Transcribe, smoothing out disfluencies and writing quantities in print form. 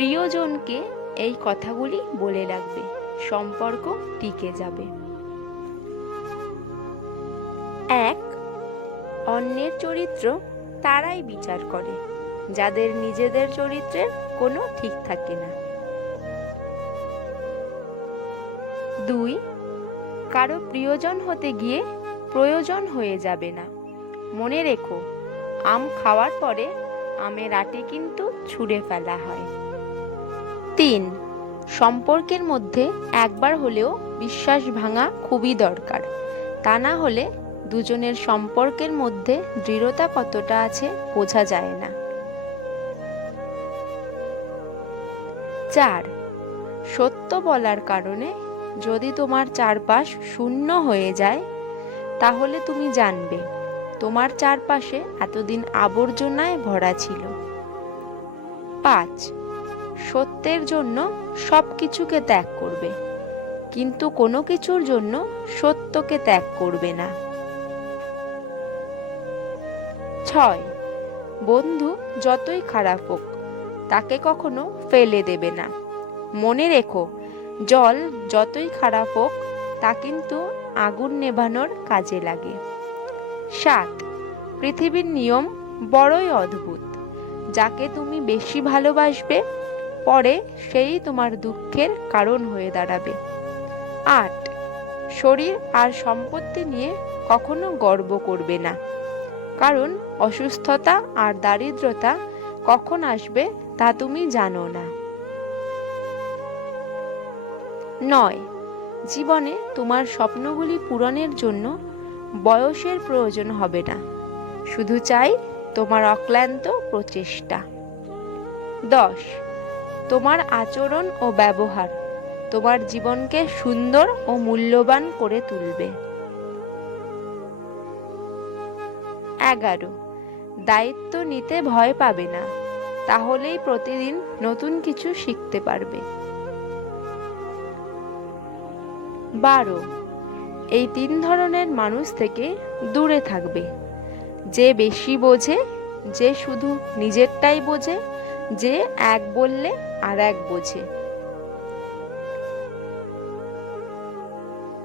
প্রিয়জনকে এই কথাগুলি বলে রাখবে, সম্পর্ক টিকে যাবে। 1. অন্যের চরিত্র তারাই বিচার করে যাদের নিজেদের চরিত্রের কোনো ঠিক থাকে না। 2. কারো প্রিয়জন হতে গিয়ে প্রয়োজন হয়ে যাবে না। মনে রেখো, আম খাওয়ার পরে আমের আটি কিন্তু ছুঁড়ে ফেলা হয়। 3. সম্পর্কের মধ্যে একবার হলেও বিশ্বাস ভাঙা খুবই দরকার। তা না হলে দুজনের সম্পর্কের মধ্যে দৃঢ়তা কতটা আছে বোঝা যায় না। 4. সত্য বলার কারণে যদি তোমার চারপাশ শূন্য হয়ে যায়, তাহলে তুমি জানবে তোমার চারপাশে এতদিন আবর্জনায় ভরা ছিল। 5. সত্যের জন্য সব কিছুকে ত্যাগ করবে, কিন্তু কোনো কিছুর জন্য সত্যকে ত্যাগ করবে না। 6. বন্ধু যতই খারাপ হোক তাকে কখনো ফেলে দেবে না। মনে রেখো, জল যতই খারাপ হোক তা কিন্তু আগুন নেভানোর কাজে লাগে। 7. পৃথিবীর নিয়ম বড়ই অদ্ভুত। যাকে তুমি বেশি ভালোবাসবে পরে সেই তোমার দুঃখের কারণ হয়ে দাঁড়াবে। 8. শরীর আর সম্পত্তি নিয়ে কখনো গর্ব করবে না, কারণ অসুস্থতা আর দারিদ্রতা কখন আসবে তা তুমি জানো না। 9. জীবনে তোমার স্বপ্নগুলি পূরণের জন্য বয়সের প্রয়োজন হবে না, শুধু চাই তোমার অক্লান্ত প্রচেষ্টা। 10. তোমার আচরণ ও ব্যবহার তোমার জীবনকে সুন্দর ও মূল্যবান করে তুলবে। 11. দায়িত্ব নিতে ভয় পাবে না, তাহলেই প্রতিদিন নতুন কিছু শিখতে পারবে। 12. এই 3 ধরনের মানুষ থেকে দূরে থাকবে। যে বেশি বোঝে, যে শুধু নিজেরটাই বোঝে, যে এক বললে আর এক বোঝে।